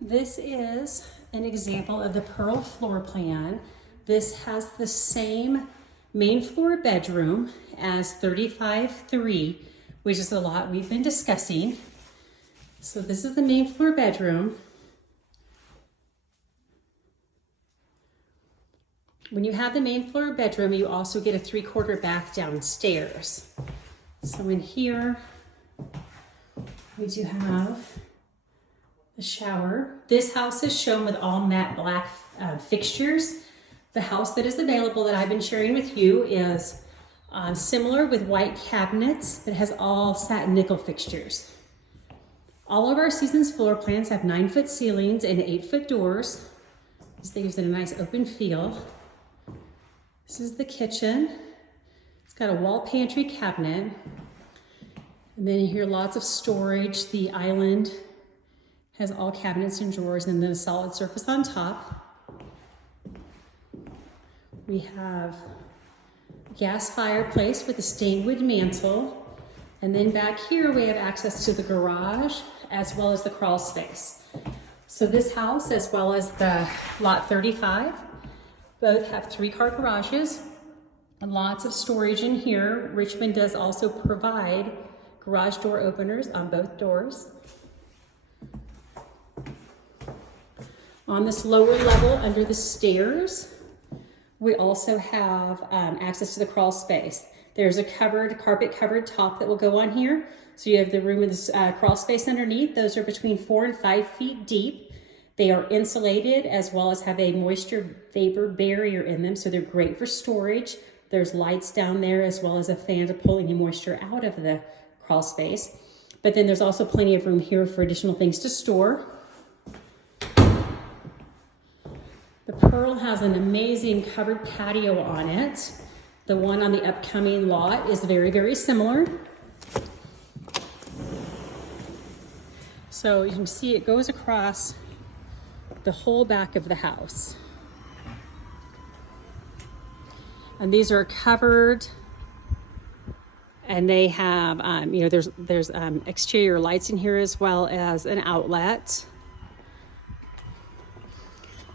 This is an example of the Pearl floor plan. This has the same main floor bedroom as 35-3, which is a lot we've been discussing. So this is the main floor bedroom. When you have the main floor bedroom, you also get a 3/4 bath downstairs. So in here, we do have the shower. This house is shown with all matte black fixtures. The house that is available that I've been sharing with you is similar with white cabinets. It has all satin nickel fixtures. All of our Seasons floor plans have 9-foot ceilings and 8-foot doors. This gives it a nice open feel. This is the kitchen. It's got a wall pantry cabinet. And then here lots of storage. The island has all cabinets and drawers and then a solid surface on top. We have a gas fireplace with a stained wood mantle. And then back here we have access to the garage as well as the crawl space. So this house, as well as the lot 35, both have 3-car garages and lots of storage in here. Richmond does also provide garage door openers on both doors. On this lower level under the stairs, we also have access to the crawl space. There's a carpet covered top that will go on here. So you have the room with this crawl space underneath. Those are between 4 and 5 feet deep. They are insulated as well as have a moisture vapor barrier in them. So they're great for storage. There's lights down there as well as a fan to pull any moisture out of the crawl space. But then there's also plenty of room here for additional things to store. The Pearl has an amazing covered patio on it. The one on the upcoming lot is very, very similar. So you can see it goes across the whole back of the house. And these are covered, and they have, there's exterior lights in here as well as an outlet.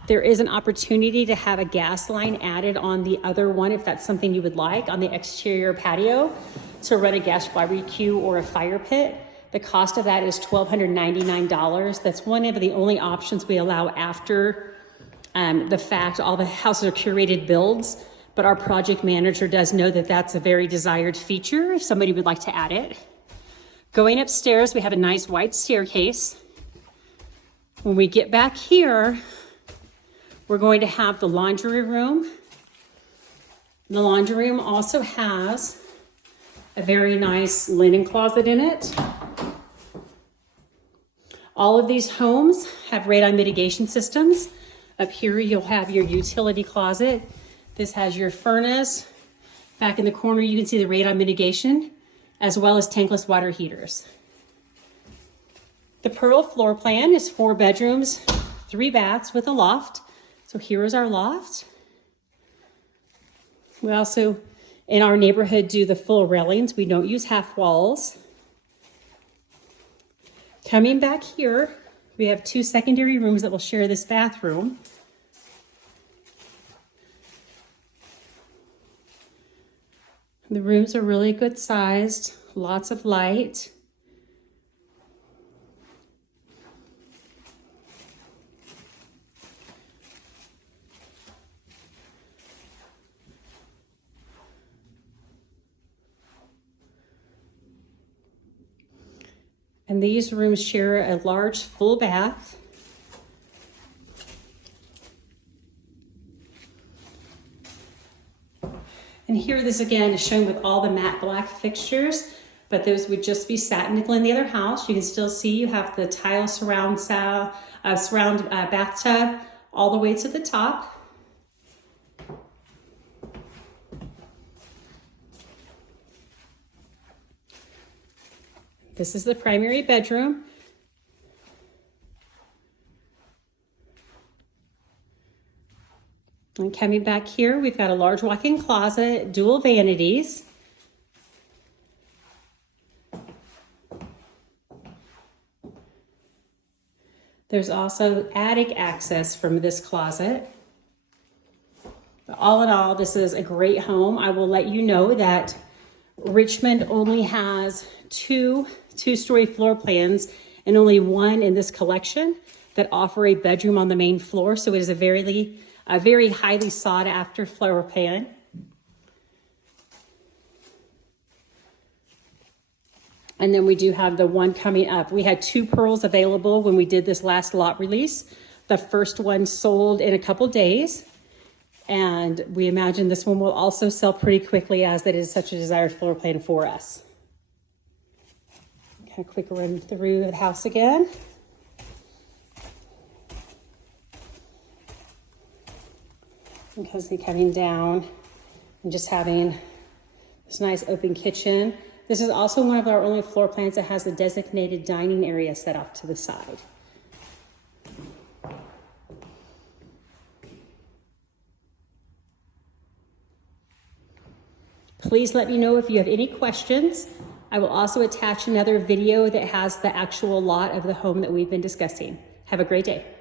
There is an opportunity to have a gas line added on the other one if that's something you would like on the exterior patio to run a gas barbecue or a fire pit. The cost of that is $1,299. That's one of the only options we allow after the fact. All the houses are curated builds, but our project manager does know that that's a very desired feature if somebody would like to add it. Going upstairs, we have a nice wide staircase. When we get back here, we're going to have the laundry room. The laundry room also has a very nice linen closet in it. All of these homes have radon mitigation systems. Up here, you'll have your utility closet. This has your furnace. Back in the corner, you can see the radon mitigation, as well as tankless water heaters. The Pearl floor plan is 4 bedrooms, 3 baths with a loft. So here is our loft. We also, in our neighborhood, do the full railings. We don't use half walls. Coming back here, we have 2 secondary rooms that will share this bathroom. The rooms are really good sized, lots of light. And these rooms share a large full bath. And here this again is shown with all the matte black fixtures, but those would just be satin nickel in the other house. You can still see you have the tile surround bathtub all the way to the top. This is the primary bedroom. And coming back here, we've got a large walk-in closet, dual vanities. There's also attic access from this closet. But all in all, this is a great home. I will let you know that Richmond only has two-story floor plans and only one in this collection that offer a bedroom on the main floor. So it is a very highly sought after floor plan. And then we do have the one coming up. We had 2 pearls available when we did this last lot release. The first one sold in a couple days. And we imagine this one will also sell pretty quickly as that is such a desired floor plan for us. Kind of quick run through the house again. Because they're coming down and just having this nice open kitchen. This is also one of our only floor plans that has the designated dining area set off to the side. Please let me know if you have any questions. I will also attach another video that has the actual lot of the home that we've been discussing. Have a great day.